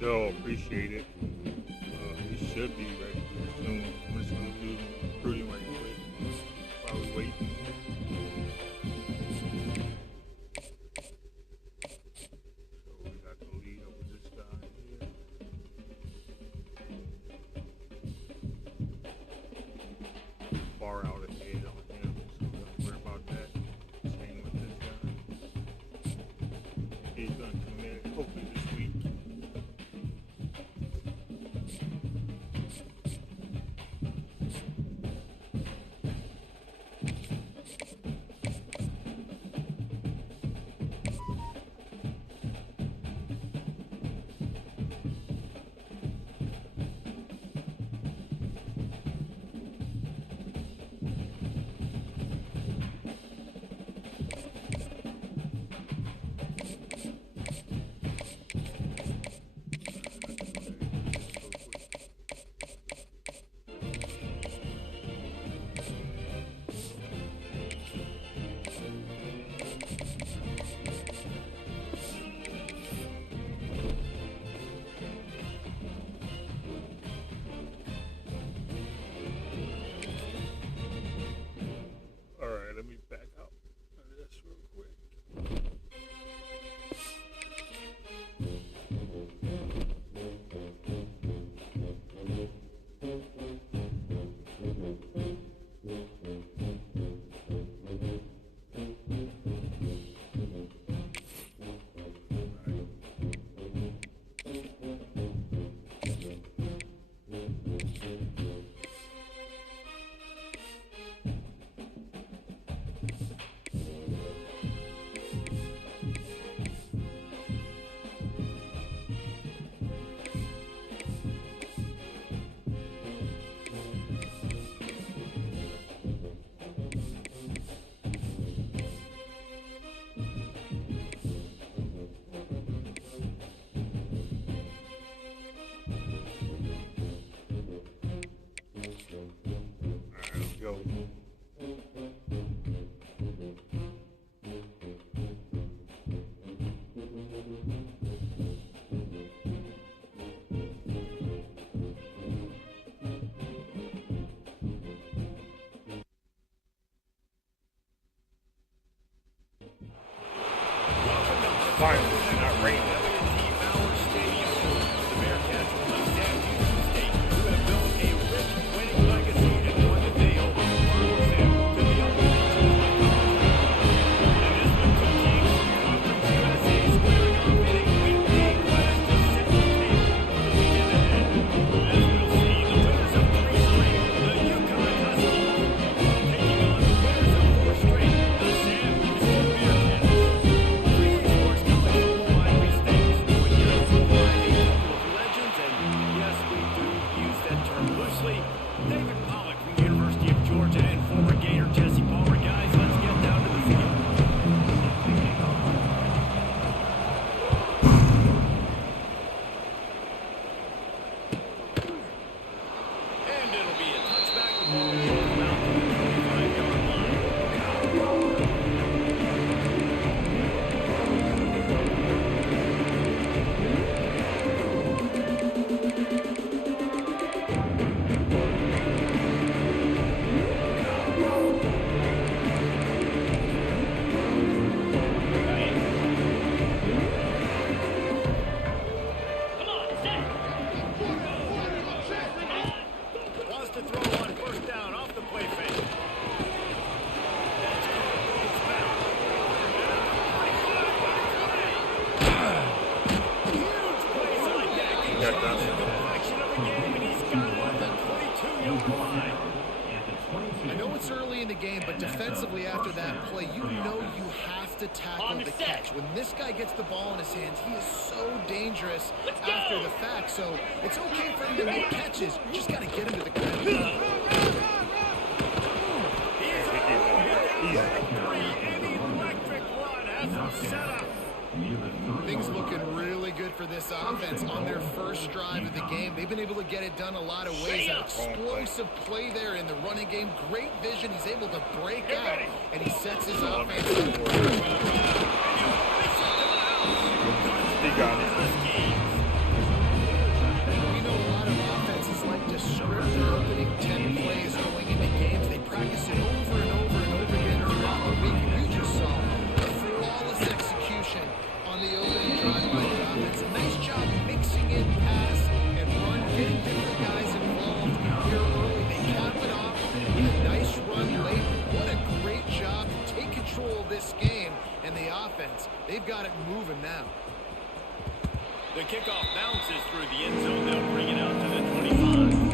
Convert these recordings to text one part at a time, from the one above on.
Yo, appreciate it. He should be ready soon. I'm just gonna do recruiting right quick while we wait. So we got the lead over this guy here. Far out ahead on him, so don't worry about that. Same with this guy. He's gonna come in hopefully this week. Let me back out of this real quick. Go. Finally, not raining. I know it's early in the game, but defensively after that play, you know you have to tackle the catch. When this guy gets the ball in his hands, he is so dangerous after the fact. So it's okay for him to make catches. You just got to get him to the ground. Things looking really good for this offense on their first drive of the game. They've been able to get it done a lot of ways. An explosive play there in the running game. Great vision. He's able to break out, and he sets his offense up. He got it. And the offense, they've got it moving now. The kickoff bounces through the end zone. They'll bring it out to the 25.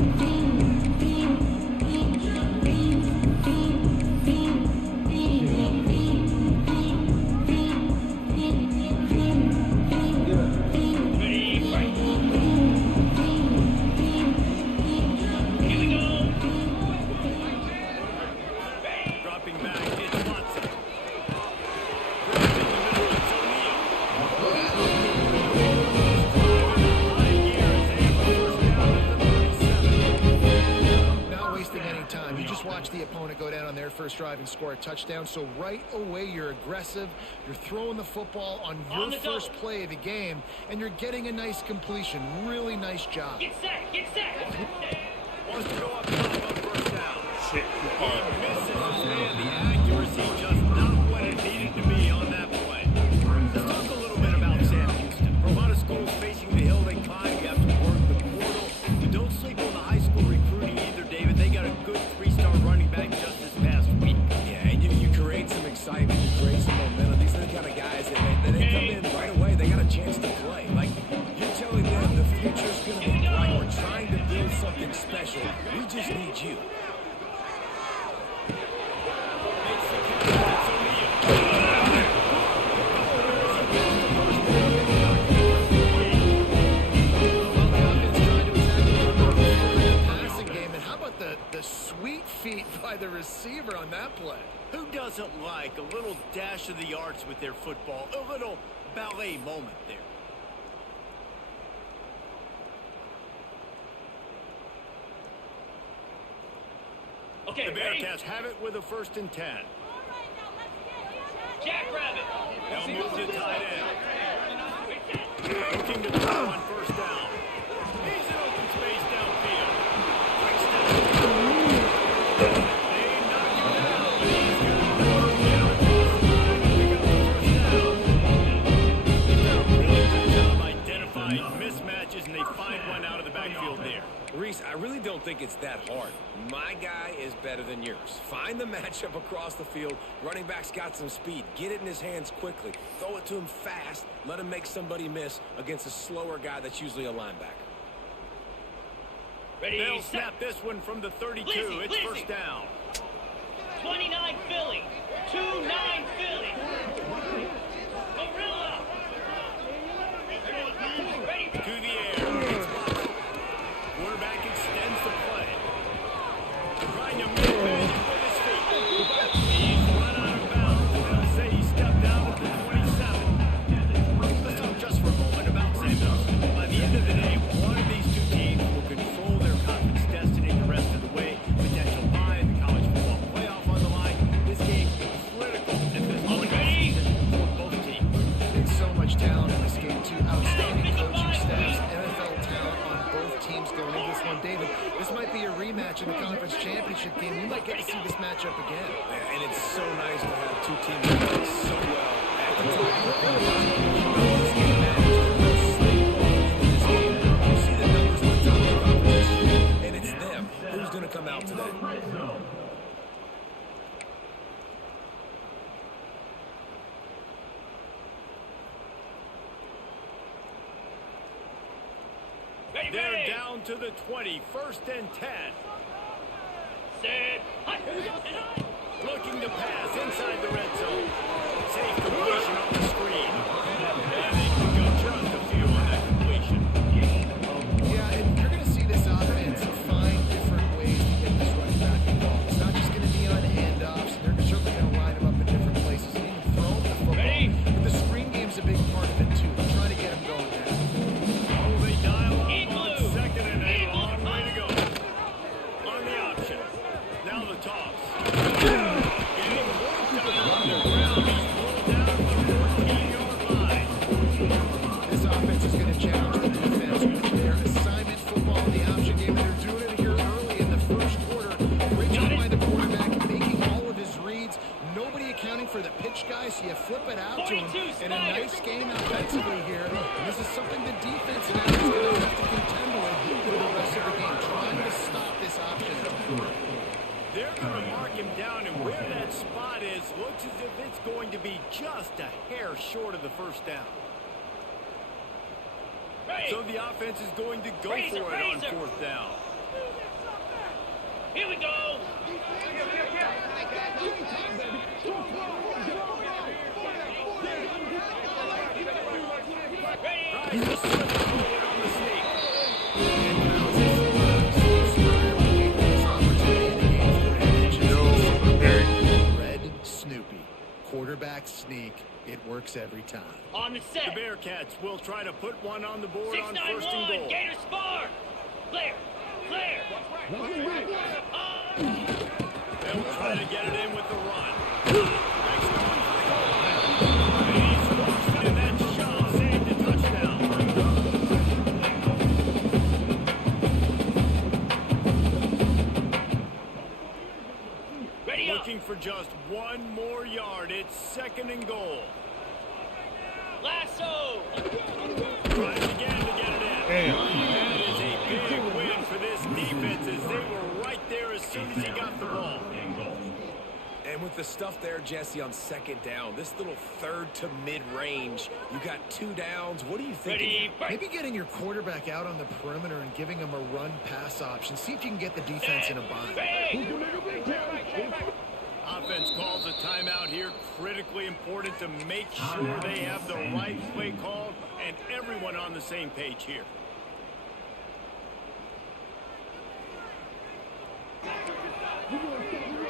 First drive and score a touchdown. So right away you're aggressive, you're throwing the football on your first play of the game, and you're getting a nice completion. Really nice job. Get set. Wants to go up top on first down. Shit. He misses his man. The accuracy just not what it needed to be on that play. Let's talk a little bit about Sam Houston. For a lot of schools facing the hill they climb, you have to work the portal. But don't sleep on the high school recruiting either, David. They got a good 3-star running back just this past week. Yeah, and you create some excitement, you create some momentum. These are the kind of guys that they come in right away. They got a chance to play. Like, you're telling them the future's going to be bright. We're trying to build something special. We just need you. The sweet feet by the receiver on that play. Who doesn't like a little dash of the arts with their football? A little ballet moment there. Okay, the Bearcats have it with a 1st and 10. Jackrabbit. They'll move to tight end. Looking to throw on first down. He's in open space downfield. Mismatches, and they find one out of the backfield there. Reese, I really don't think it's that hard. My guy is better than yours. Find the matchup across the field. Running back's got some speed. Get it in his hands quickly. Throw it to him fast. Let him make somebody miss against a slower guy that's usually a linebacker. Ready, they'll snap this one from the 32. It's first down. 29 Philly. 2-9 Philly. Gorilla. Ready. To the air. Quarterback extends the play. Trying to make magic with his feet. He's run out of bounds. They'll say he stepped out at the 27. Let's talk just for a moment about Samuels. By the end of the day, one of these two teams will control their conference destiny the rest of the way. Potential bye in the college football playoff on the line. This game is critical at this point for both teams. There's so much talent in this game, too. Outstanding coaching staffs, NFL talent on both teams going into this one. David, this might be a rematch in the conference championship game. We might get to see this matchup again. Yeah, and it's so nice to have two teams that play so well at the top of the conference. This game matters. There's so in this game. You see the numbers on top of the competition, and it's them. Who's going to come out today? They're down to the 20, 1st and 10. Set. Looking to pass inside the red zone. Safe completion on the screen. And they can go just a few on that completion. Yeah, and you're going to see this offense find different ways to get this running back involved. It's not just going to be on handoffs. They're certainly going to line them up in different places and even throw them the football. Ready? But the screen game's a big part of it, too. They're trying to get them going now. Oh, they dial up on 2nd and a long way to go. On the option. Now the toss. Getting worked on the ground. He's pulled down to the 14-yard line. This offense is going to challenge the defense with their assignment football in the option game. They're doing it here early in the first quarter. Great job by the quarterback making all of his reads. Nobody accounting for the pitch guy, so you flip it out to him. And a nice game offensively here. And this is something the defense now is going to have to contend with for the rest of the game, trying to stop this option. They're going to mark him down, and where that spot is looks as if it's going to be just a hair short of the first down. Ready. So the offense is going to go Razor, for it on razor. 4th down. Here we go. Ready. Tries to slip it forward on the sneak. Red Snoopy. Quarterback sneak. It works every time. On the The set. Bearcats will try to put one on the board on 1st and 6-9-1. goal. Gators far. Clear. Clear. They'll try to get it in with the run. Next one for the goal line. And he's close, and that shot saved a touchdown. Ready up. Looking for just one more yard. It's 2nd and goal. Lasso. Tries again to get it in. Damn. That is a big win for this defense as they were right there as soon as he got the ball. And with the stuff there, Jesse, on 2nd down, this little 3rd to mid-range, you got 2 downs. What are you thinking? Ready. Break. Maybe getting your quarterback out on the perimeter and giving him a run-pass option. See if you can get the defense in a bind. Ready. Offense calls a timeout here. Critically important to make sure they have the right play called and everyone on the same page here.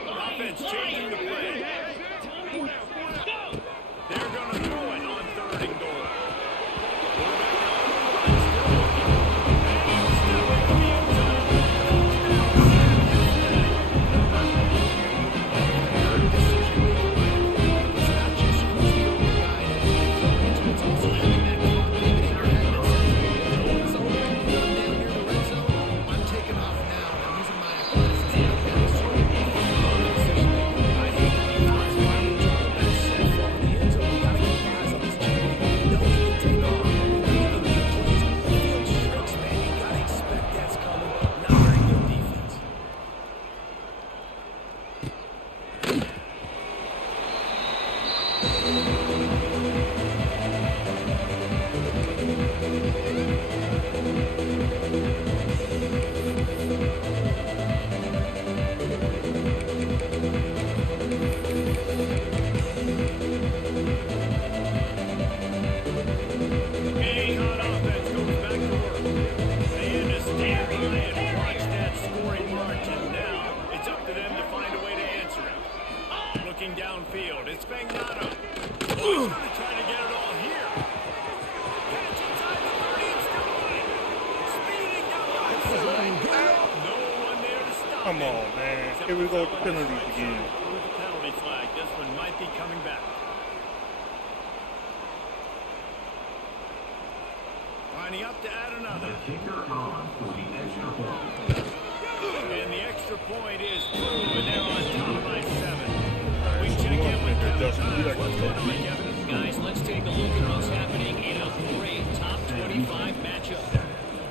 Offense changing the play. They're going to throw it on 3rd and goal. Downfield, it's Fagnano. He's going to try to get it all here. Catch inside the 30 and still running. Speeding down the right side. No one there to stop Come him. on, man. Here we go with the penalties again. Through the penalty flag. This one might be coming back. Lining up to add another. And the extra point is through, and they're on top by 7. We check in with Kevin Hines. What's going on, Kevin? Guys, let's take a look at what's happening in a great top 25 matchup.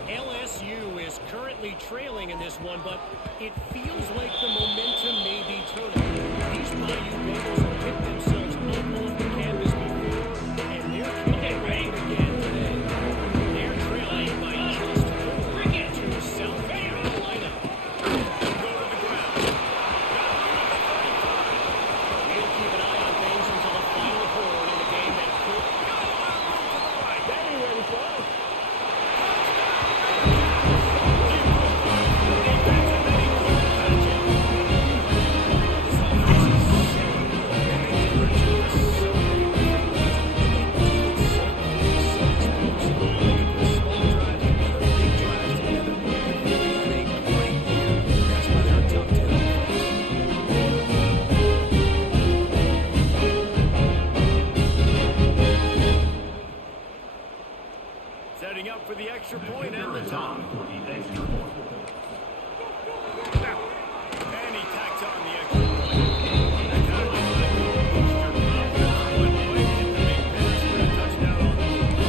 LSU is currently trailing in this one, but it feels like the momentum may be turning. These Bayou Bengals have picked themselves up off the canvas before, and they're kicking right again today. They're trailing by just 4 to South Carolina. Go to the ground. We'll keep an eye on things until the final quarter in a game that could... Setting up for the extra point and the top. And he tacks on the extra point. That kind of like booster confidence. One play, hit the big pass for a touchdown on the move.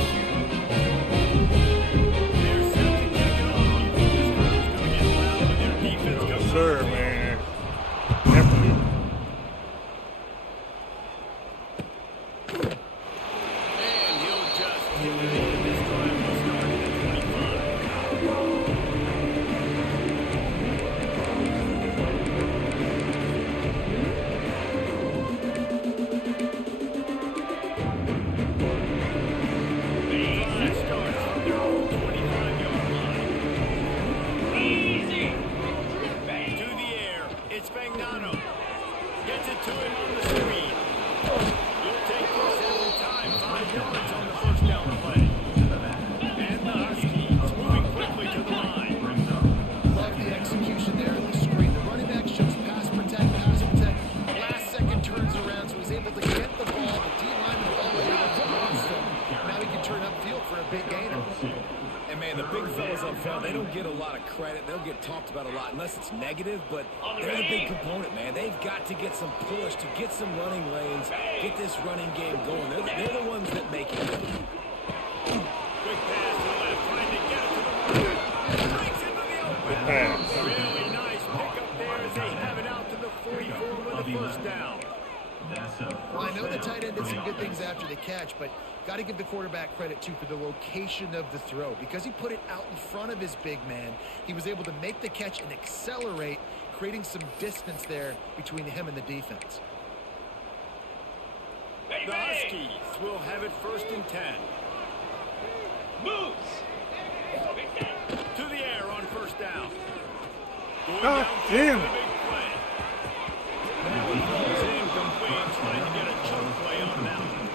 They're set to kick it off. This crowd's going to get loud when their defense Yes, comes sir, on. man. activity this time will start at the 25. Drive starts from their own 25-yard line. Easy. To the air, it's Spagnano. Gets it to him on the screen. You'll take this every time. 5 yards on the first down play. And the Huskies moving quickly to the line. Love the execution there on the screen. The running back shows pass protect. Last second turns around, so he's able to get the ball. The D lineman already able to blast him. Now he can turn upfield for a big gainer. And man, the big fellas up front, they don't get a lot of credit. They'll get talked about a lot unless it's negative, but they're the big component, man. They've got to get some push, to get some running lanes, get this running game going. They're the ones that make it. Quick pass to the left, trying to get it to the right. Breaks into the open. Really nice pickup there as they have it out to the 44 with a first down. Well, I know the tight end did some good things after the catch, but got to give the quarterback credit, too, for the location of the throw. Because he put it out in front of his big man, he was able to make the catch and accelerate, creating some distance there between him and the defense. The Huskies will have it 1st and 10. Moves. To the air on first down. Going God downfield damn for it. the big play. That one falls incomplete, trying to get a choke play on that one.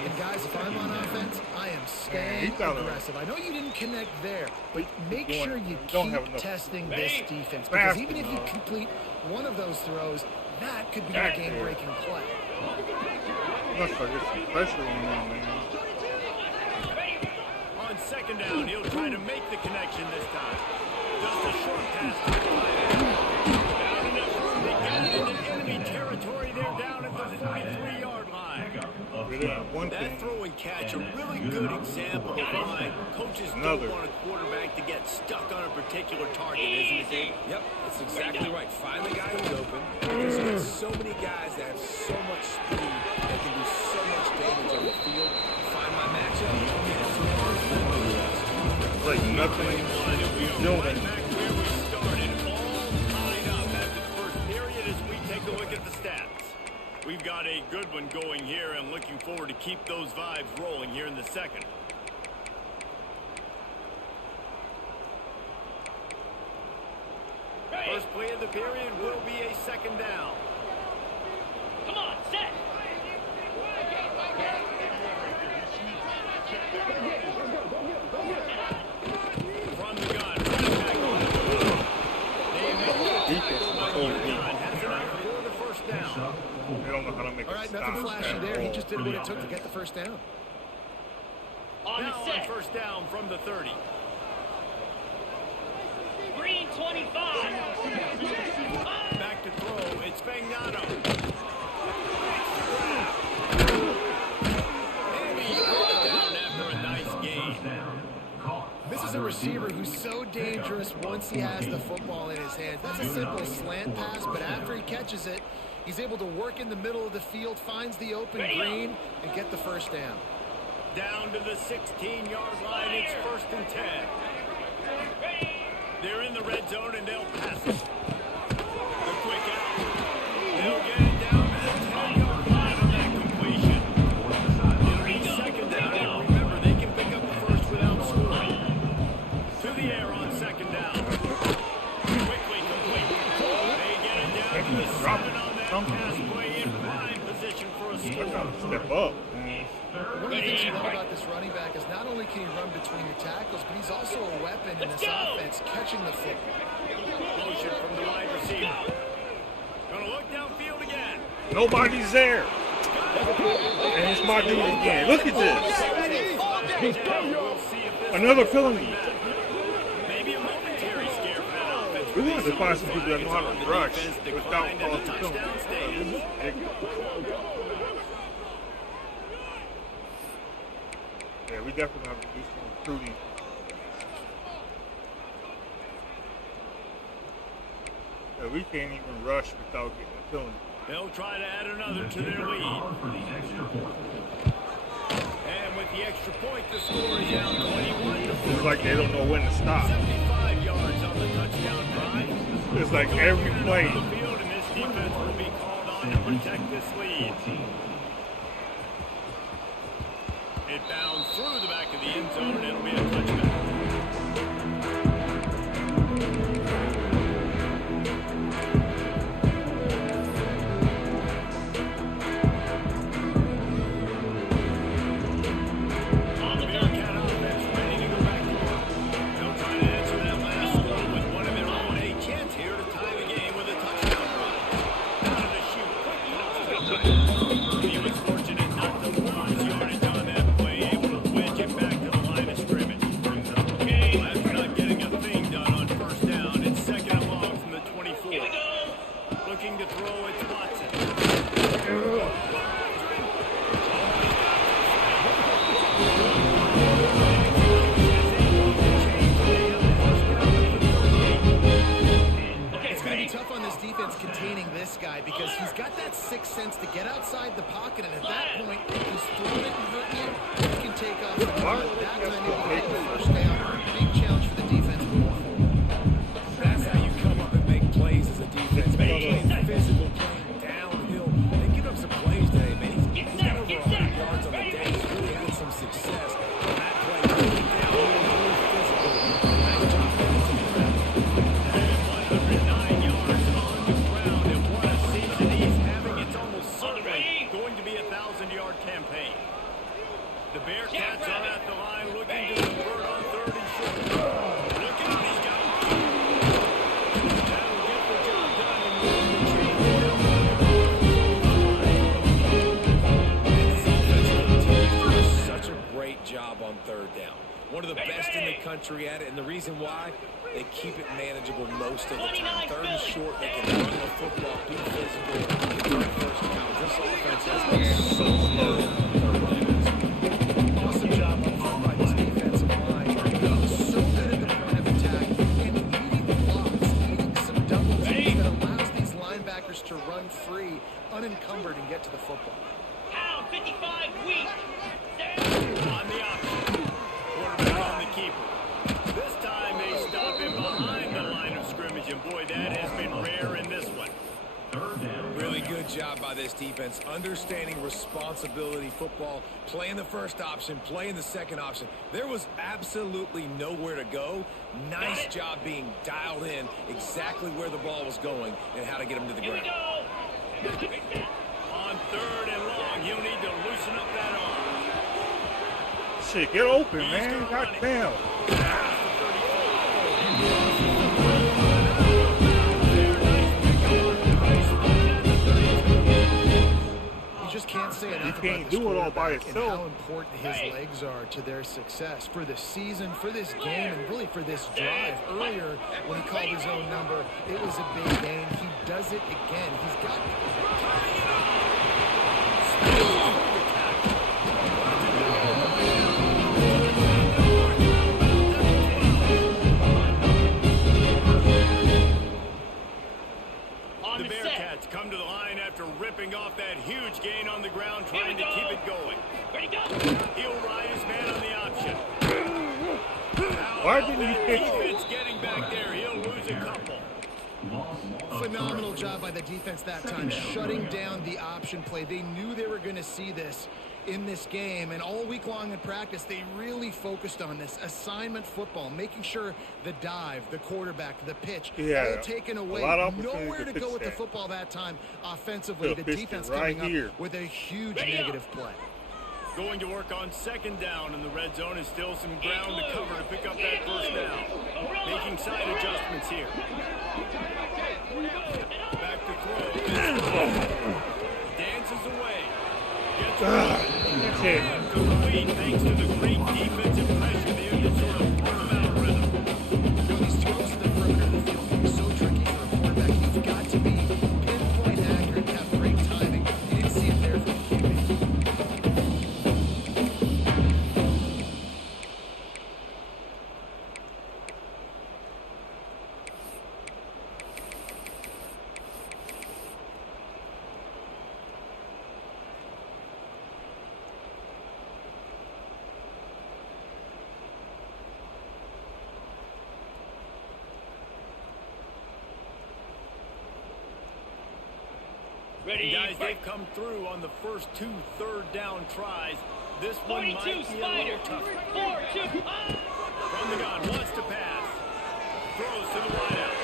And guys, if I'm on offense, I am staying he thought it was- aggressive. I know you didn't connect there, but make going- sure you don't have keep enough testing this Bang. defense. Because Fast even if you enough. complete one of those throws, that could be a Back game-breaking play. Looks like there's some pressure on them, man. On second down, he'll try to make the connection this time. Just a short pass to the tight end. Down enough room to get it into enemy territory. They're down at the 43-yard line. One That thing, throw and catch, a really good example of why coaches Another. don't want a quarterback to get stuck on a particular target, isn't it, Dave? Yep, that's exactly right. Find the guy who's open. Because you got so many guys that have so much speed that can do so much damage on the field. Find my matchup. like nothing. And we are No, right back where we started, all tied up after the first period as we take a look at the stats. We've got a good one going here and looking forward to keep those vibes rolling here in the second. First play of the period will be a second down. Come on, set. From the gun, running back on the field. Defense is so weak. Has it out for the first down. They don't know how to make All a right, stop. nothing flashy at there. He all. just did what it took to get the first down. On Now the on set. first down from the 30. Green 25. Back to throw. It's Spagnano. And he brought it down after a nice gain. This is a receiver who's so dangerous once he has the football in his hands. That's a simple slant pass, but after he catches it, he's able to work in the middle of the field, finds the open green, and get the first down. Down to the 16-yard line. It's 1st and 10. They're in the red zone and they'll pass it. The quick out. They'll get it down to the 10-yard line on that completion. It'll be second down. And remember, they can pick up the first without scoring. To the air on second down. Quickly complete. They get it down to the 7 on that pass play in prime position for a They're score. trying to step up, man. One of the things you love about this running back is not only can he run between the tackles, but he's also a weapon in this offense, catching the football. Motion from the wide receiver. Gonna look downfield again. Nobody's there. And it's my dude again. Look at this. We'll see if this Another penalty. maybe a momentary scare for that offense. We want to find some people that know how On to the rush defense without declined at the causing touchdown penalties. stage. Yeah, we definitely have to do some recruiting. Yeah, we can't even rush without getting a penalty. They'll try to add another to their lead. And with the extra point, The score is now 21 to 14. It's like they don't know when to stop. 75 yards on the touchdown drive. It's like every play. On the field, and this defense will be called on to protect this lead. It bounds through the back of the end zone, and it'll be a touchback. Because he's got that sixth sense to get outside the pocket, and at that point, if he's throwing it and hurting you, he can take off and run. That time he'll get the first down. Big challenge for the defense moving forward. That's how you come up and make plays as a defense. Make plays physical, playing downhill. They give up some plays today, man. He's got over 100 yards on the day. He's really had some success on that play. Really downhill, really physical. Nice job getting to the ground. 109 yards on the ground, and what a season he's having. It's almost certainly going to be a 1,000-yard campaign. The Bearcats are at the line looking to convert on 3rd and short. Look out, he's got it. That'll get the job done and move the chains down. Does such a great job on 3rd down. One of the best in the country at it, and the reason why, they keep it manageable most of the time. 3rd and short, they can run the football, be physical, get first down. This offense has been so good. Awesome job up front by this defensive line. So good at the point of attack and leading blocks, leading some double teams that allows these linebackers to run free, unencumbered, and get to the football. Pound 55 weak. On the option. Quarterback on the keeper. This time they stop him behind the line of scrimmage, and boy, that has been rare in this one. Really good job by this defense, understanding responsibility football, playing the first option, playing the second option. There was absolutely nowhere to go. Nice job being dialed in exactly where the ball was going and how to get him to the Here we ground. go. On 3rd and long, he'll need to loosen up that arm. Shit, get open, man. God damn. You just can't say enough You can't about do this it all by quarterback and yourself. how important his legs are to their success for the season, for this game, and really for this drive. Earlier, when he called his own number, it was a big gain. He does it again. He's got... The Bearcats come to the line after ripping off that huge gain on the ground, trying to keep it going. Ready, go. He'll ride his man on the option. Why didn't you kick it? Defense getting back there. He'll lose a couple. Phenomenal job by the defense that time, shutting down the option play. They knew they were going to see this in this game, and all week long in practice, they really focused on this assignment football, making sure the dive, the quarterback, the pitch, all taken away. Nowhere to go with the football that time offensively. The defense coming up with a huge negative play. Going to work on 2nd down in the red zone, is still some ground to cover to pick up that first down. Making side adjustments here. Back to throw. Dances away. That's it. Complete thanks to the great defensive pressure there that sort of put him out of rhythm. These throws to the perimeter of the field can be so tricky for a quarterback. You've got to be pinpoint accurate, have great timing. You didn't see it there from the QB. Ready, Guys, break. they've come through on the first 2 third-down tries. This one 42 might be a Spider. little tougher. 4-2. From the gun, wants to pass. Throws to the wideout.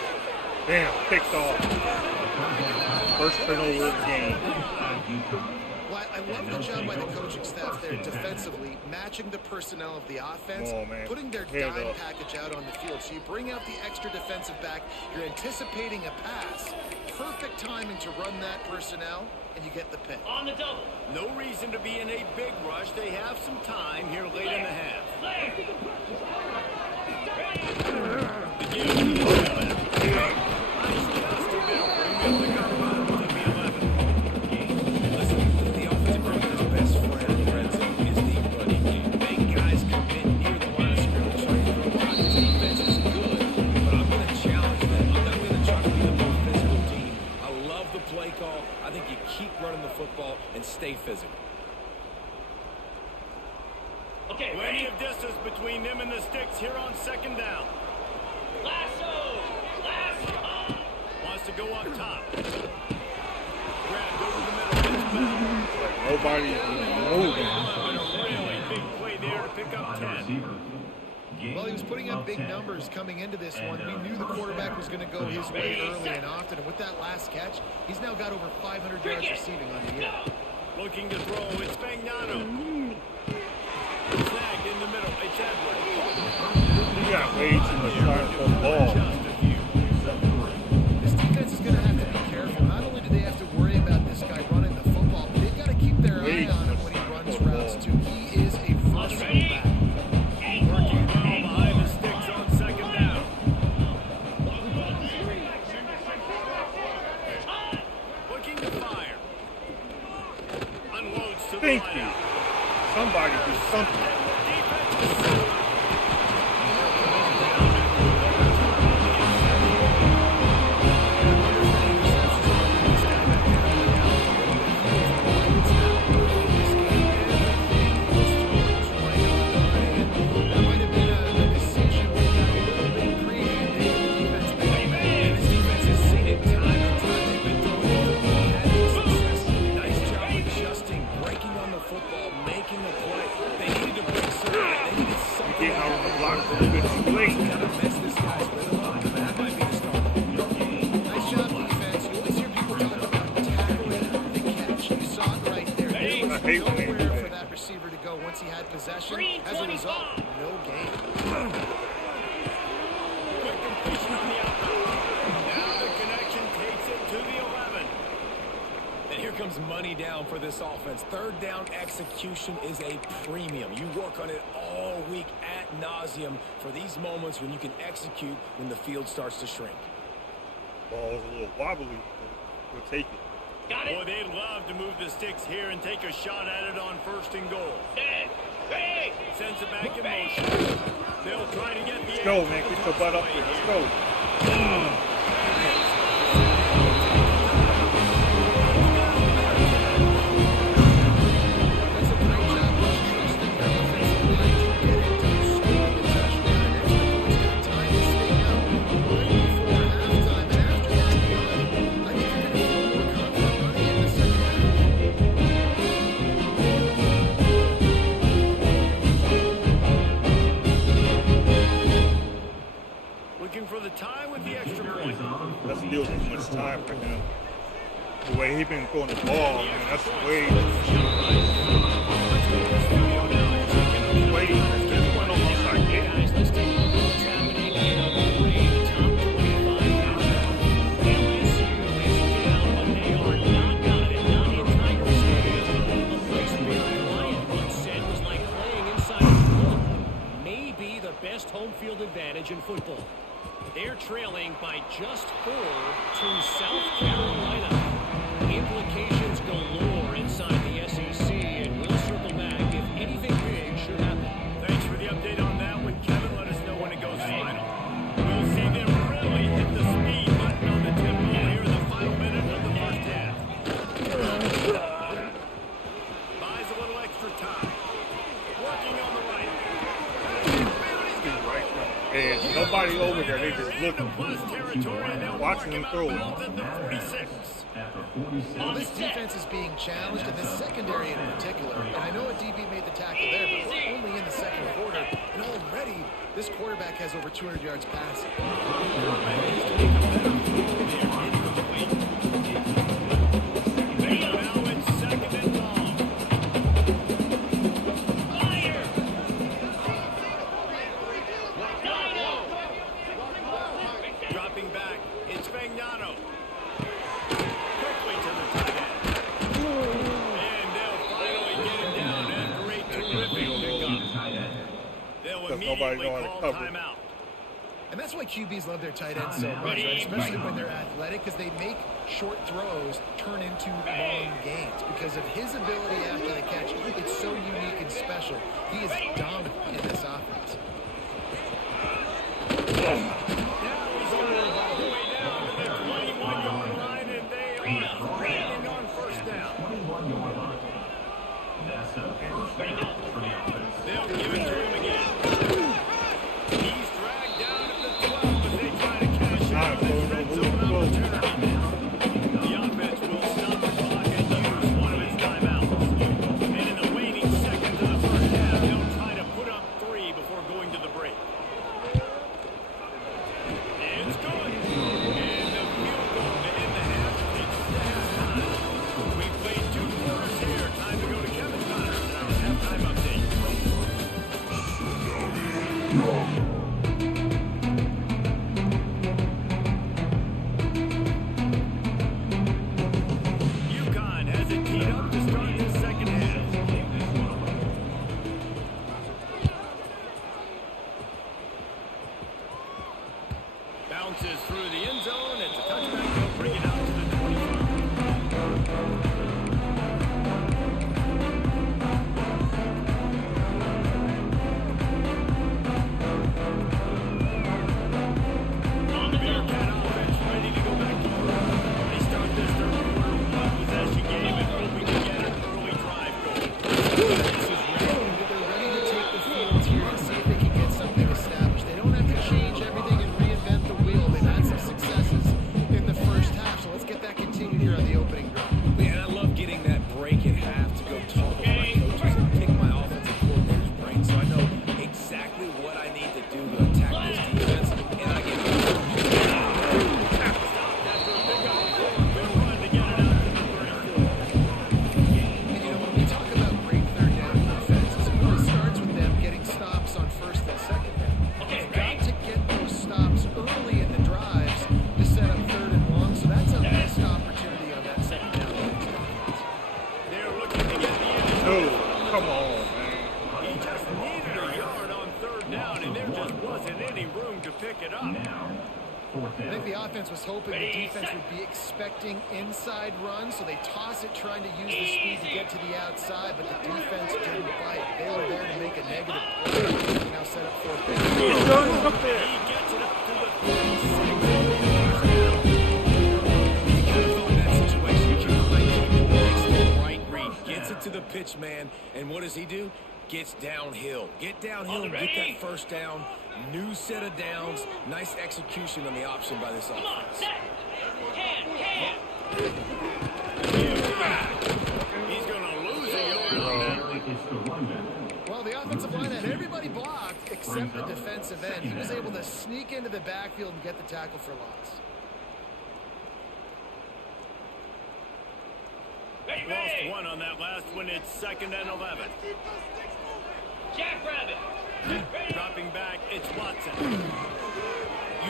Damn, picked off. First turnover of the game. Well, I love the job by the coaching staff there defensively, matching the personnel of the offense, Oh, man. putting their Head dime up. package out on the field. So you bring out the extra defensive back, you're anticipating a pass, perfect timing to run that personnel, and you get the pick. On the double. No reason to be in a big rush. They have some time here late in the half. The game to the tailback. Just a bit over him. They got around to the 11. Listen, the offensive coordinator's best friend in the red zone is the buddy game. Big guys come in near the line of scrimmage trying to throw rocks. This defense is good, but I'm going to challenge them. I'm not going to try to be the more physical team. I love the play call. I think you keep running the football and stay physical. Okay, Plenty ready. of distance between them and the sticks here on second down. Lasso. Lasso. Wants to go up top. Grabbed over the middle. It's back. Like nobody's moving. And a really big play there to pick up 10. Well, he was putting up big numbers coming into this one. We knew the quarterback was going to go his way early and often, and with that last catch, he's now got over 500 yards receiving on the year. Looking to throw. It's Fagnano. Snagged in the middle. It's Edwards. You got way too much time for the ball. Just a few. This defense is going to have to be careful. Not only do they have to worry about this guy running the football, but they've got to keep their eye on him when he runs routes, too. He is a versatile back. Working well behind the sticks on second down. Looking to fire. Unloads to the Thank you. wideout. Somebody do something. Defense is Getting out of the block a little bit too late. Nice job, defense. You always hear people talk about tackling the catch. You saw it right there. There I was hate when they do nowhere for that. that receiver to go once he had possession. Green As a result, 25. no gain. quick completion on the outside. Now the connection takes it to the 11. And here comes money down for this offense. Third down execution is a premium. You work on it all week ad nauseum for these moments when you can execute when the field starts to shrink. Ball's a little wobbly, but we'll take it. Got Boy, it. they'd love to move the sticks here and take a shot at it on first and goal. Set. Ready. Sends it back in motion. They'll try to get the Let's go, man. Get your butt up there. Let's go. That's a great job of trusting their offensive line to get it done, score the touchdown, and extra points got time to stay out right before halftime. And after that run, I think you're going to feel more confident running in the second half. Looking for the tie with the extra point. That's still too much time for him. The way he's been throwing the ball, man, that's way this one almost like it. Guys, let's take a look at what's happening in a great top 25 matchup. LSU is down, but they are not got it. Not in Tiger Stadium. A place Barry Bryant once said was like playing inside a club. Maybe the best home field advantage in football. They're trailing by just 4 to South Carolina. Implications galore inside the SEC, and we'll circle back if anything big should happen. Thanks for the update on that one, Kevin. Let us know when it goes final. We'll see them really hit the speed button on the tempo here in the final minute of the first half. Buys a little extra time. Working on the right. Right from the And nobody over there. They just looking, watching them throw it. Well, this defense is being challenged, and this secondary in particular. And I know a DB made the tackle there, but we're only in the second quarter, and already this quarterback has over 200 yards passing. Dropping back, it's Fagnano. Quickly to the tight end. And they'll finally get it down after a terrific pickup. They'll immediately call timeout. And that's why QBs love their tight ends so much, right? Especially when they're athletic, because they make short throws turn into long gains. Because of his ability after the catch, it's so unique and special. He is dominant in this offense. They'll give it to him again. He's dragged down at the 12 as they try to cash out this red zone opportunity. The offense will stop the clock and use one of its timeouts. And in the waning seconds of the first half, they'll try to put up 3 before going to the break. It's good. And the field goal to end the half. It's the halftime. We've played 2 quarters here. Time to go to Kevin Connors in our halftime update. Uconn has it teed up to start the second half. Bounces through the end zone. It's a touchback. They'll bring it out to the 25. Bearcat offense ready to go back to work. They start this third quarter with one possession game and hoping to get an early drive going. They're ready to take the field here and see if they can get something established. They don't have to change everything and reinvent the wheel. They've had some successes in the first half, so let's get that continued here on the opening drive. Man, I love getting that break at half to go talk with my coaches and pick my offensive coordinator's brain so I know exactly what I need to do to attack this defense, and I get When we talk about great third down defenses, it really starts with them getting stops on first and second down. They've got to get those stops early in the drives to set up third and long, so that's a missed opportunity on that second down. They're looking to get the end. Dude, come on, man. He just needed a yard on third down, and there just wasn't any room to pick it up. I think the offense was hoping the defense would be expecting inside runs, so they toss it trying to use the speed to get to the outside, but the defense didn't bite. They were there to make a negative play. Now set up fourth down. He gets it up to the 36. You gotta go in that situation. You can't play keep it. Makes the right read. Gets it to the pitch man, and what does he do? Gets downhill. Get downhill and get that first down. New set of downs. Nice execution on the option by this offense. He's going to lose a yard on that. Well, the offensive line had everybody blocked except the defensive end. He was able to sneak into the backfield and get the tackle for loss. Lost one on that last one. It's 2nd and 11. Jackrabbit. Dropping back, it's Watson.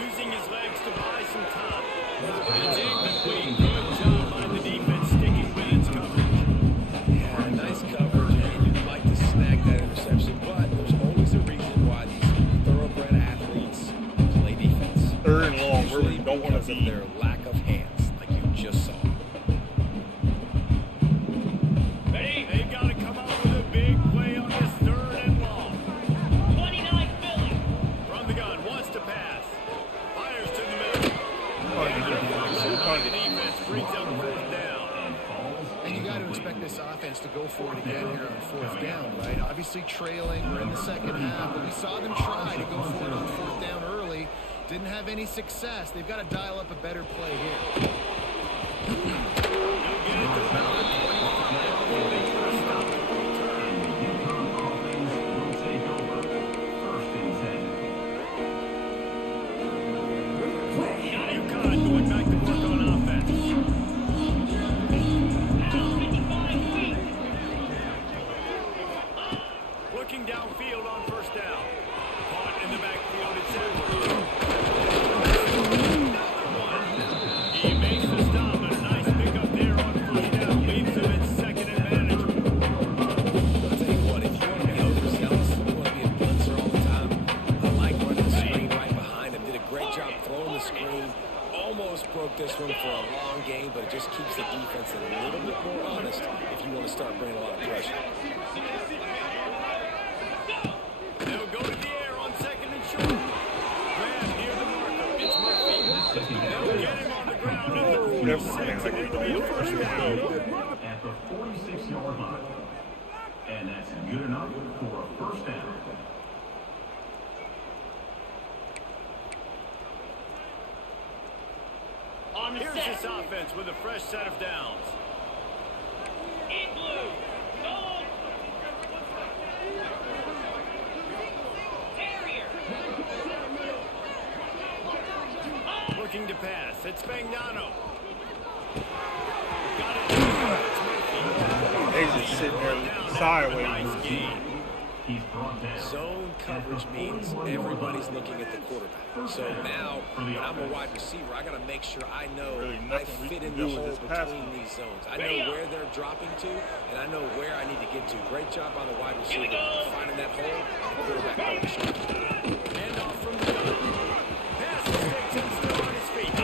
Using his legs to buy some time. It's incomplete. Good job by the defense sticking with its coverage. Yeah, nice coverage. And you'd like to snag that interception, but there's always a reason why these thoroughbred athletes play defense. Third and long, where we Usually don't want because to of be. their lack of hands, like you just saw. They've got to come up with a big play on this 3rd and long. 29 Philly. From the gun, wants to pass. Fires to the middle. The defense brings up 4th down. And you got to expect this offense to go for it again here on 4th fourth down, right? Obviously trailing. We're in the second half, but we saw them try to go for it on fourth down early. Didn't have any success. They've got to dial up a better play here. Uconn going back to work on offense. Looking downfield on first down. Caught in the backfield, it's Edwards. He makes the stop, and a nice pickup there on first down. Leaves him at second and manageable. I'll tell you what, if you want to be overzealous, you want to be a blitzer all the time, I like running the screen right behind him. Did a great job throwing the screen. Almost broke this one for a long game, but it just keeps the defense a little bit more honest if you want to start bringing a lot of pressure. They'll go to the air on second and short. Grab near the marker. It's Murphy. They'll get him on the ground at the 46, and it'll be a first down. At the 46-yard line. And that's good enough for a first down. On the Here's set. this offense with a fresh set of downs. In blue. Go. Terrier. Looking to pass. It's Spagnano. Got it. They just sitting there sideways. Nice game. He's brought down. Zone coverage means everybody's looking at the quarterback. So now, when I'm a wide receiver, I got to make sure I know Really I nothing we fit can in do the with hole this pass. between these zones. I know where they're dropping to, and I know where I need to get to. Great job by the wide receiver finding that hole. The quarterback knows the shot. Hand off from the gun. Pass mistakes and still on his feet.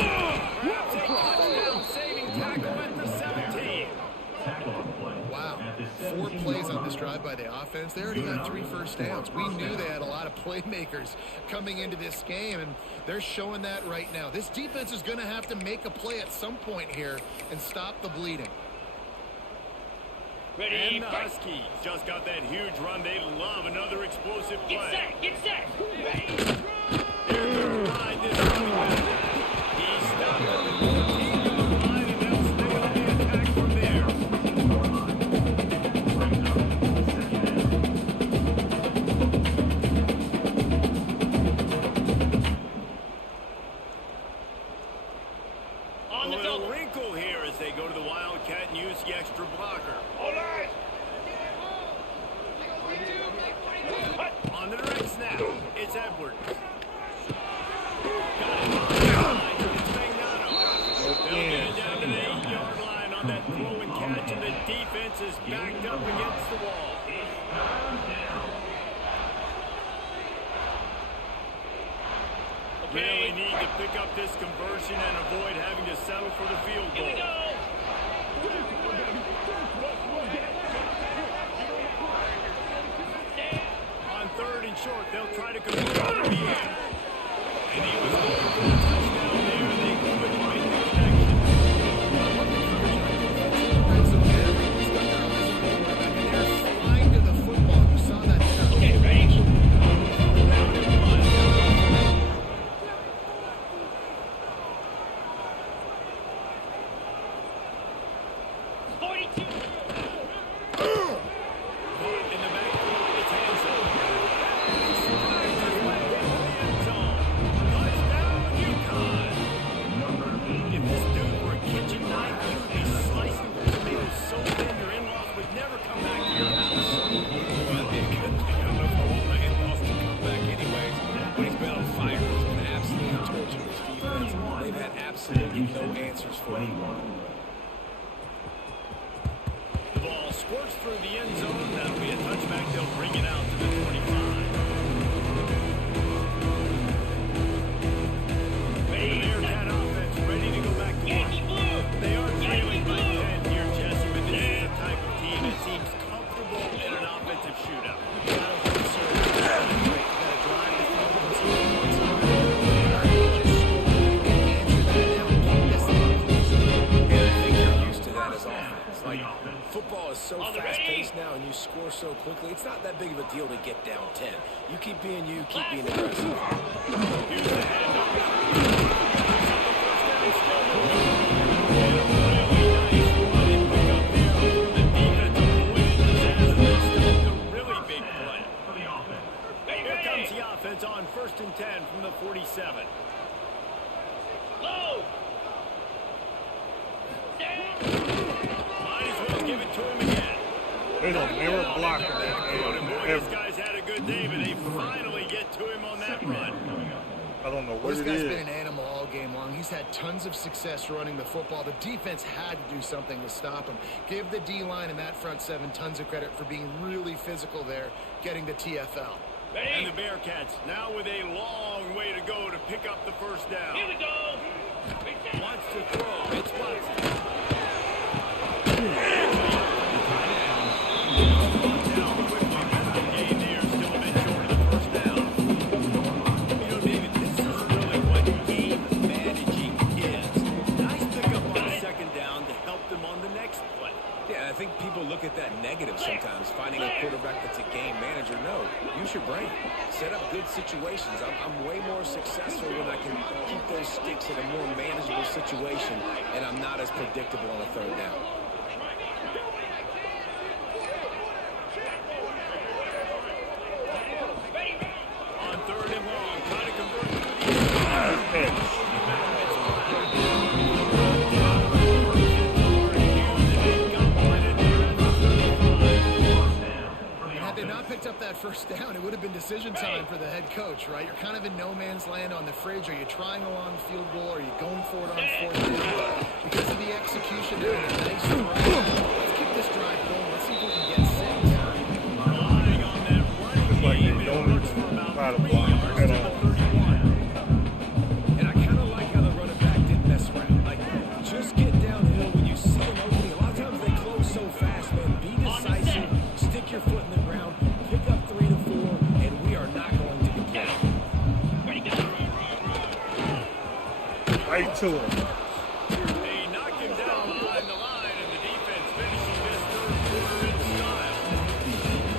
Grabs a touchdown, saving tackle at the 17. Tackle on the play. Wow. At the 4 17-yard plays on line. this drive by the offense. They already got 3 first downs. We knew they had a lot of playmakers coming into this game, and they're showing that right now. This defense is going to have to make a play at some point here and stop the bleeding. Ready. And the Huskies just got that huge run. They love another explosive Get play. set. Get set. Ready. Here to ride this running back. He stopped at the 14-yard line, and they'll stay on the attack from there. On A the little double. wrinkle here as they go to the Wildcat and use the extra blocker. On the direct snap, it's Edwards. Got it on the line. It's Spagnano. They'll get it down to the 8-yard line on that throw and catch, and the defense is backed up against the wall. Really need to pick up this conversion and avoid having to settle for the field Here we goal. go. On third and short, they'll try to convert on the end. And he was going for a touchdown there, and they couldn't make the connection. Flying to the football. You saw that there. Okay, ready. Down and one. 42. Caught in the backfield, it's Hanson. End zone. Touchdown, Uconn. If this dude were a kitchen knife, he would be slicing tomatoes so thin your in-laws would never come back to your house. Well, that'd be a good thing. I don't know if I want my in-laws to come back anyways. But he's been on fire. He's been absolutely torturing his defense. They've had absolutely no answers for him. The ball squirts through the end zone. That'll be a touchback. They'll bring it out to the 25. The Bearcat offense ready to go back to work. Yankee blue. They are trailing by 10 here, Jesse, but this is the type of team that seems comfortable in an offensive shootout. And I think they're used to that as offense. Like, football is so On the fast-paced now, and you score so so quickly, it's not that big of a deal to get down 10. You keep being you, keep being aggressive. Here's the handoff. Offense on 1st and 10 from the 47. Low. Might as well give it to him again. They don't never block in that game. Boy, this guy's had a good day, but they finally get to him on that run. I don't know what This it guy's is. been an animal all game long. He's had tons of success running the football. The defense had to do something to stop him. Give the D-line and that front seven tons of credit for being really physical there, getting the TFL. And the Bearcats now with a long way to go to pick up the first down. Here we go. Wants to throw. It's Watson. I think people look at that negative sometimes, finding a quarterback that's a game manager. No, use your brain. Set up good situations. I'm way more successful when I can keep those sticks in a more manageable situation, and I'm not as predictable on a third down. On 3rd and long, trying to convert. Picked up that first down, it would have been decision time for the head coach, right? You're kind of in no man's land on the fridge. Are you trying along the field goal? Are you going for it on 4th down? Because of the execution, they're in a nice throw. Let's keep this drive going. Let's see if we can get 6. Relying on that running game, and it works for about 3 yards to the 31. And I kind of like how the running back didn't mess around. Like, just get downhill when you see an opening. A lot of times they close so fast, man. Be decisive. Stick your foot in the ground. Pick up 3 to 4, and we are not going to complain. Right to him. They knock him down behind the line, and the defense finishing this 3rd quarter in style.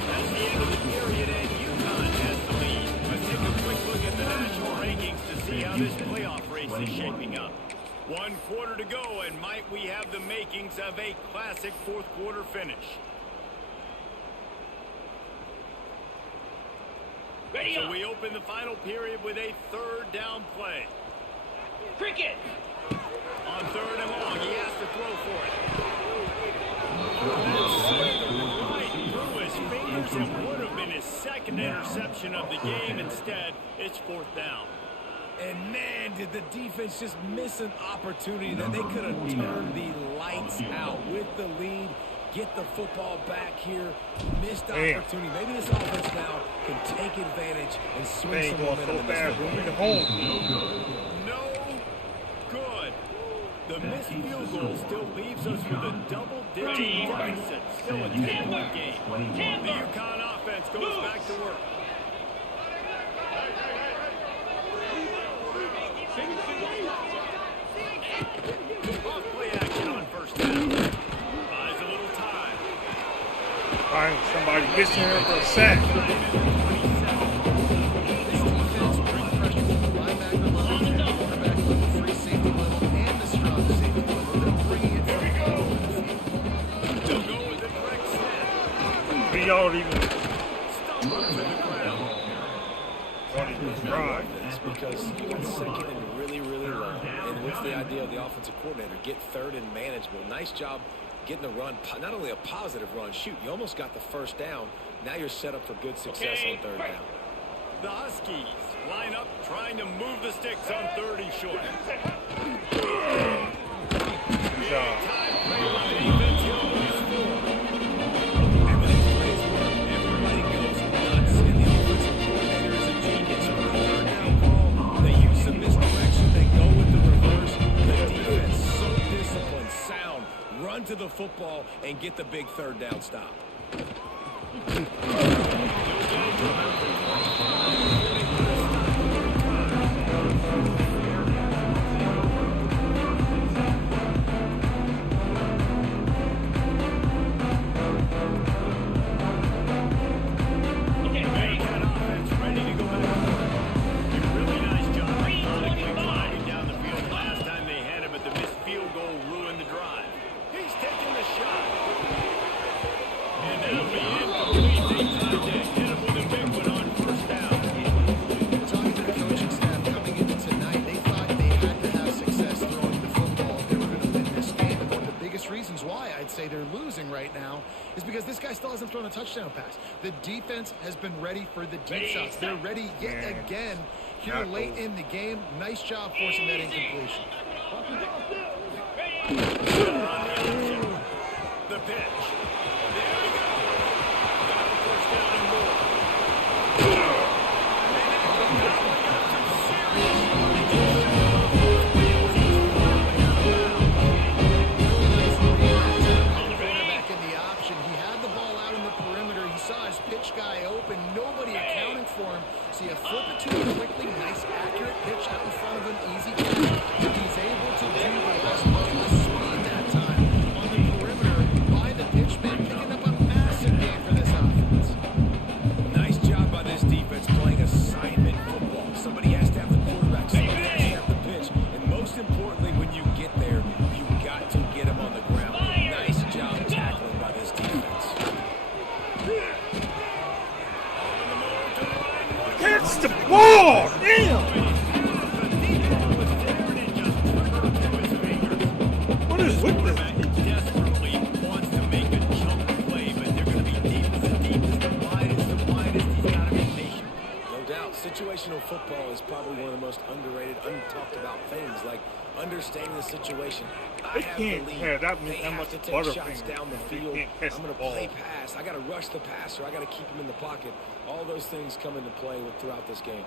That's the end of the period, and Uconn has the lead. Let's take a quick look at the national rankings to see how this playoff race is shaping up. 1 quarter to go, and might we have the makings of a classic 4th quarter finish. So we open the final period with a 3rd down play. Cricket. On 3rd and long, he has to throw for it. Right through his fingers, it would have been his 2nd interception of the game. Instead, it's 4th down. And man, did the defense just miss an opportunity that they could have turned the lights out with the lead. Get the football back here. Missed opportunity. Maybe this offense now can take advantage and swing some momentum in this home. No good. The missed field goal still leaves us with a double-digit deficit. Still a 10-point game. The Uconn offense goes back to work. Off play action on 1st down. Buys a little time. Find somebody gets in here for a sack. We all even Stumble to the ground. don't even try. Because you got 2nd and really long. And what's the idea of the offensive coordinator? Get 3rd and manageable. Nice job getting a run, not only a positive run. Shoot, you almost got the 1st down. Now you're set up for good success on 3rd down. The Huskies line up trying to move the sticks on 3rd and short. Good job. Time play by the defense. He'll lose 4. And when these plays work, everybody goes nuts. And the offensive coordinator is a genius. On the 3rd down call, they use some misdirection. They go with the reverse. The defense, so disciplined, sound. Run to the football and get the big 3rd down stop. guy still hasn't thrown a touchdown pass. The defense has been ready for the deep shots. They're ready yet again here late in the game. Nice job forcing that incompletion. The pitch. There we go. Got the first down and more. Quarterback in the option. He had the ball out in the perimeter. He saw his pitch guy open. Nobody accounting for him. So you flip it to him quickly. Nice, accurate pitch out in front of him. Easy catch. He's able to do the rest. Look at the speed that time on the perimeter by the pitchman, picking up a massive gain for this offense. Nice job by this defense playing assignment football. Somebody has to have the quarterback, somebody has to have the pitch, and most importantly, when you get there, you got to get him on the ground. Nice job tackling by this defense. Catch the ball! Damn! What is with this? Desperately wants to make a chunk play, but they're going to be deepest, the widest. He's got to be patient. No doubt, situational football is probably one of the most underrated, untalked about things, like understanding the situation. I They have can't the lead. have that They much have to take butterfinger. shots down the They field. can't catch I'm the going to ball. play pass. I got to rush the passer. I got to keep him in the pocket. All those things come into play throughout this game.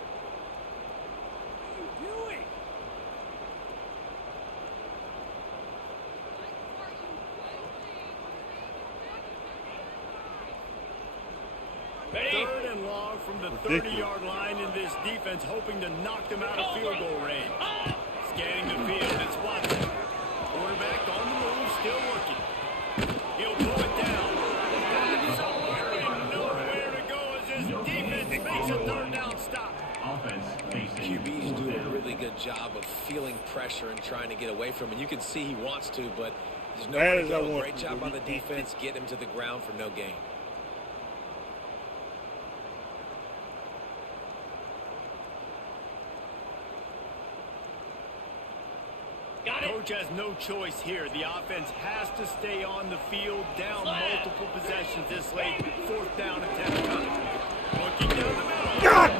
Third and long from the 30-yard line, in this defense hoping to knock them out of field goal range. Scanning the field, it's Watson. Quarterback on the move, still looking. He'll pull it down. Nowhere to go as his defense makes a third down stop. Offense facing QBs do a really good job of feeling pressure and trying to get away from it. You can see he wants to, but there's nowhere to go. Great job by the defense, getting him to the ground for no gain. Coach has no choice here. The offense has to stay on the field, down multiple possessions this late. Fourth down attempt. Looking down the middle. God!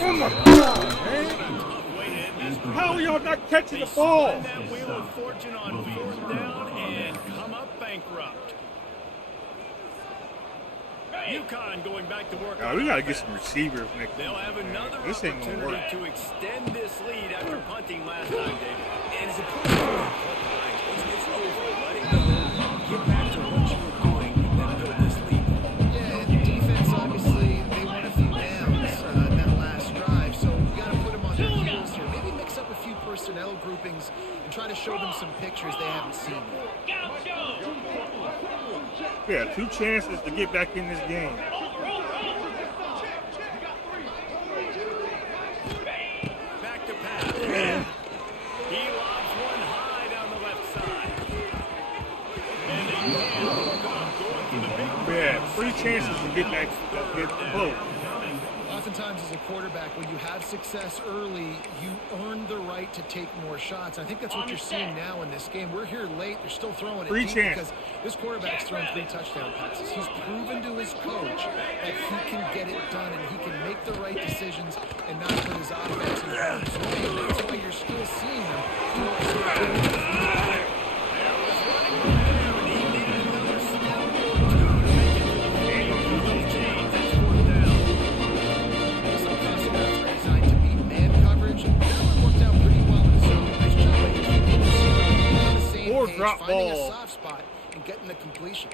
Oh my God, man! How are y'all not catching the ball? Spun that wheel of fortune on fourth down and come up bankrupt. Uconn going back to work. God, we gotta get some receivers next They'll week, have man. another This ain't gonna work. opportunity to extend this lead after punting last time, David. And it's important to punt lines. It's over. Let it go. Get back to what you were doing and then build this lead. Yeah, and defense, obviously, they won a few downs that last drive, so you got to put them on their heels here. Maybe mix up a few personnel groupings and try to show them some pictures they haven't seen yet. Yeah, 2 chances to get back in this game. Back to pass. He lobs one high down the left side. And they going for the big Yeah, 3 chances to get back, get close. Oftentimes as a quarterback, when you have success early, you earn the right to take more shots. I think that's what you're seeing now in this game. We're here late. They're still throwing it Free deep chance. because this quarterback's thrown 3 touchdown passes. He's proven to his coach that he can get it done and he can make the right decisions and not put his offense in harm's way. And that's why you're still seeing them throw it. Drop finding ball. a soft spot and getting the completion.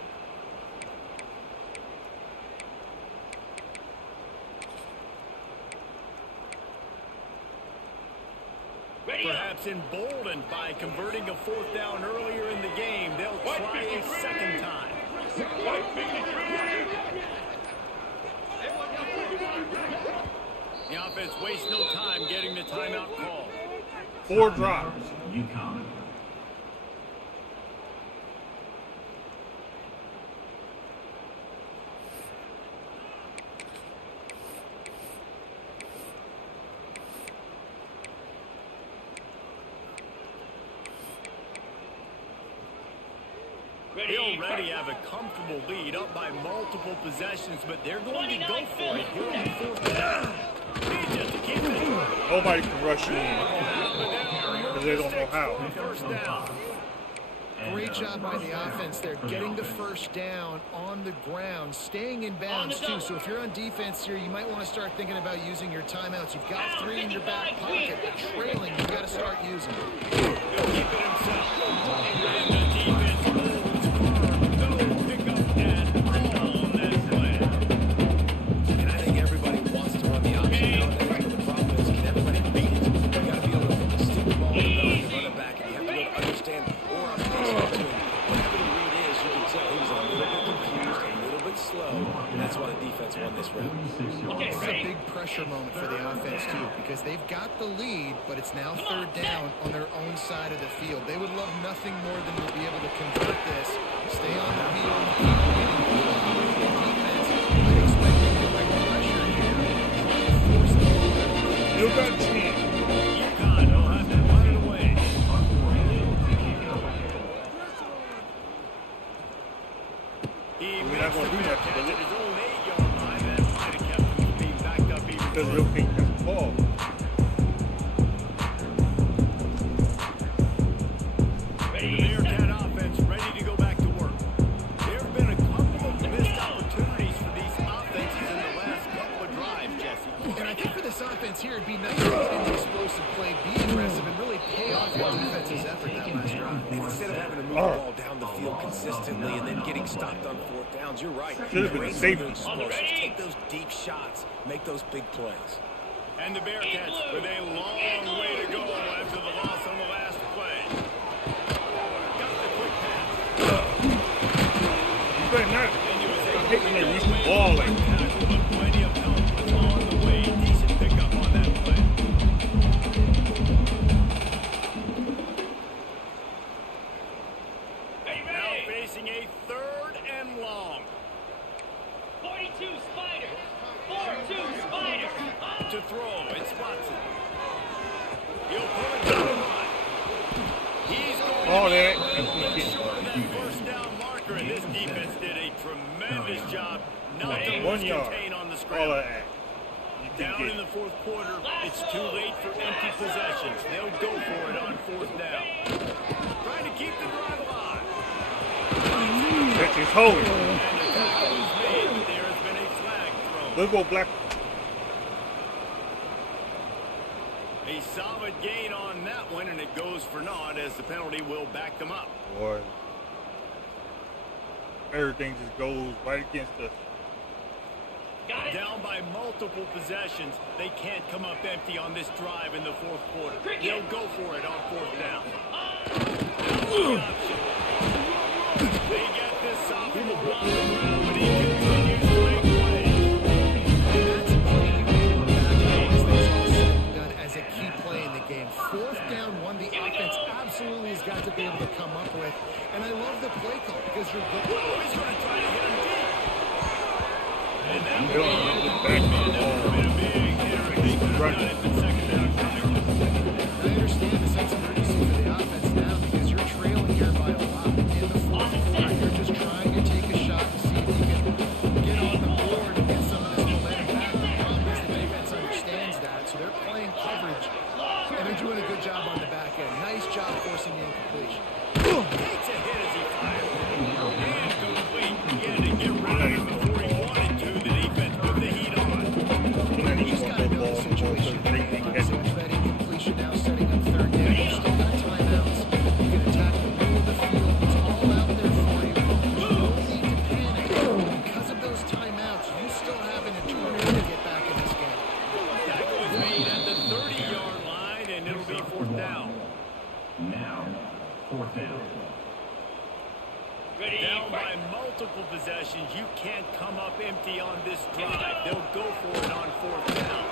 Perhaps emboldened by converting a fourth down earlier in the game, they'll try a second time. The offense wastes no time getting the timeout call. 4 drops. Uconn. They already have a comfortable lead up by multiple possessions, but they're going to go for it here on fourth down. Just to keep it. Nobody can rush you in because they don't know how. First down. Great job by the offense there, getting the first down on the ground, staying in bounds too. So if you're on defense here, you might want to start thinking about using your timeouts. You've got 3 in your back pocket, but trailing, you've got to start using them. He'll keep it himself. And the defense holds firm. No pickup at all on that play. And I think everybody wants to run the option nowadays, but the problem is, can everybody beat it? You got to be able to stick the ball in the belly and run it back, and you have to be able to understand or whatever the read is, you can tell he was a little bit confused, a little bit slow, and that's why the defense won this round. This is a big pressure moment for the offense too, because they've got the lead, but it's now third down on their own side of the field. They would love nothing more than to be able to convert this, stay on the field, keep winning. The defense might expect them to bring pressure here, trying to force the ball out. You got a chance. Uconn will have to run it away. He We're makes not the going to do fair that catch to at his own 8-yard line. That might have kept him from being backed up even because further. you can't catch the ball. The Bearcat offense ready to go back to work. There have been a couple of missed opportunities for these offenses in the last couple of drives, Jesse. And I think for this offense here, it'd be nice to get into explosive play, be aggressive, and really pay off your defense's effort that last drive. And instead of having to move the ball down the field consistently and then getting stopped on fourth downs, you're right. Should have been Great safety. moving explosives. Take those deep shots, make those big plays. And the Bearcats with a long way to go after the loss on the last play. Got the quick pass. You better not. And he was able Hitting to the get reach away the ball with like the tackle, but plenty of help was on the way. Decent pickup on that play. Now facing a 3rd and long. 42 Spiders. 4-2 Spiders. To throw, it's Watson. He'll pull it down the line. He's going Oh, to there. be a little bit short of that first down marker, and this defense did a tremendous job not to 1 lose yard. contain on the All scramble. of that. You can Down get in the fourth quarter, it's too late for empty possessions. They'll go for it on 4th down. Trying to keep the drive alive. That's his holding. And the tackle is made, but there has been a flag thrown. Let's go black. A solid gain on that one, and it goes for naught as the penalty will back them up. Boy. Everything just goes right against us. Got it. Down by multiple possessions, they can't come up empty on this drive in the fourth quarter. They'll go for it on 4th down. They get this sophomore on the ground, but he continues to make plays. And that's a play you can look back at as things all said and done as a key play in the game. 4th down, one the offense absolutely has got to be able to come up with. And I love the play call because you're He's going to try to hit him deep. And that You would don't be look a back big to the man. That would ball. have been a big hitter if he could have done it, but 2nd down coming. I understand the sense of urgency for the offense now because you're trailing here by a lot. In the fourth quarter, you're just trying to take a shot to see if you can get on the board and get some of this momentum back. The problem is the defense understands that, so they're playing coverage, and they're doing a good job on the back end. Nice job forcing the incompletion. Takes a hit as he fired. And complete. He had to get rid of him before he wanted to. The defense put the heat on. He's got to know the situation. After that incompletion, now setting up 3rd down. You've still got timeouts. You can attack the middle of the field. It's all out there for you. You don't need to panic. Because of those timeouts, you still have an eternity to get back in this game. Tackle is made at the 30-yard line, and it'll be 4th down. Now, 4th down. Ready. Down by multiple possessions, you can't come up empty on this drive. They'll go for it on 4th down.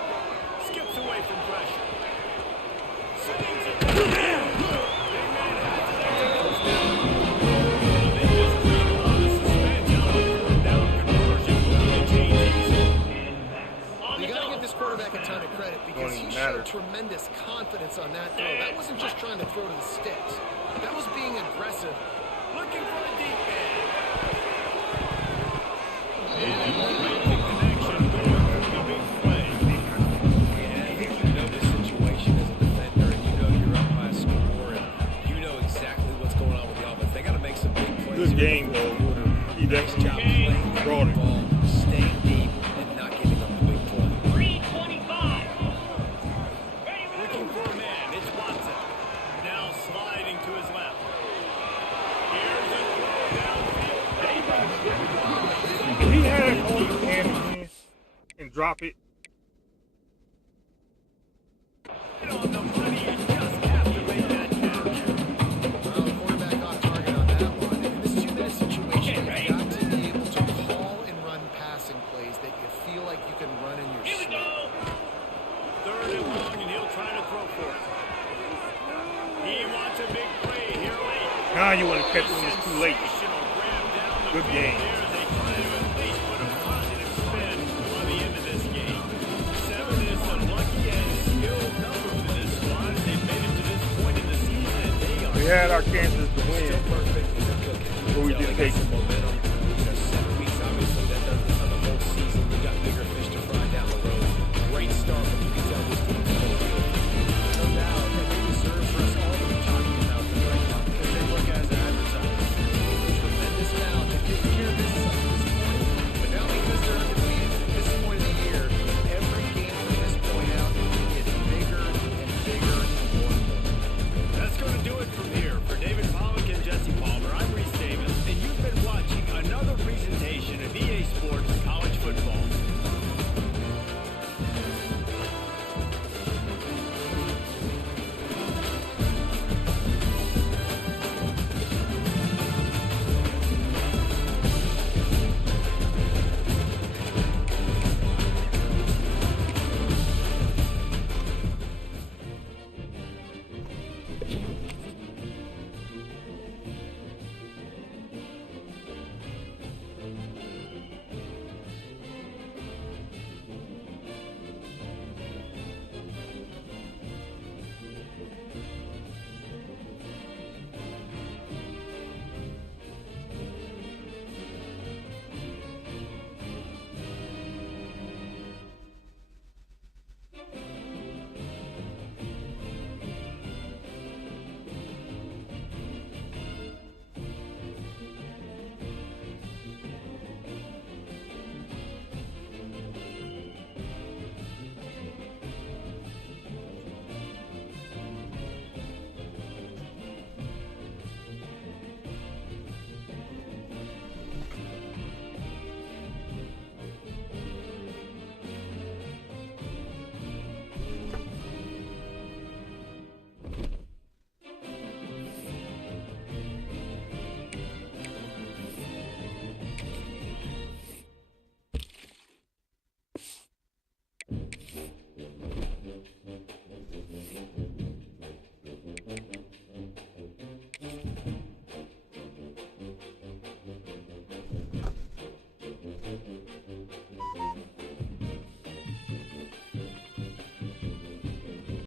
Skips away from pressure. Swings it. Big man has it. That's a first down. They just create a lot of suspense out of the 4th down conversion. Looking to change these. You got to give this quarterback a ton of credit because he showed tremendous confidence on that throw. That wasn't just trying to throw to the sticks. That was being aggressive Looking for a deep man. And a great connection going for the big play. Yeah, you know the situation as a defender, and you know you're up by a score, and you know exactly what's going on with the offense. They got to make some big plays. Good game, though. He Nice job playing the ball, staying deep, and not giving up the big play. 3:25. Looking for a man. It's Watson. Now sliding to his left. Here's a throw downfield. If he had it on his hand again and drop it, And on the money, you just have to make that catch. Well, the quarterback off target on that one. In this 2-minute situation, you've got to be able to call and run passing plays that you feel like you can run in your Here we sleep. go. 3rd and long, and he'll try to throw for it. He wants a big play here late. now you want to catch him when it's too late. Sensational grab down the Good field game. there as they try to at least put a positive spin on the end of this game. 7 is a lucky and skilled number for this squad. They've made it to this point in the season, and they are We had our chances to win, Still perfect. They're cooking. but we Tell didn't they take got some it. momentum.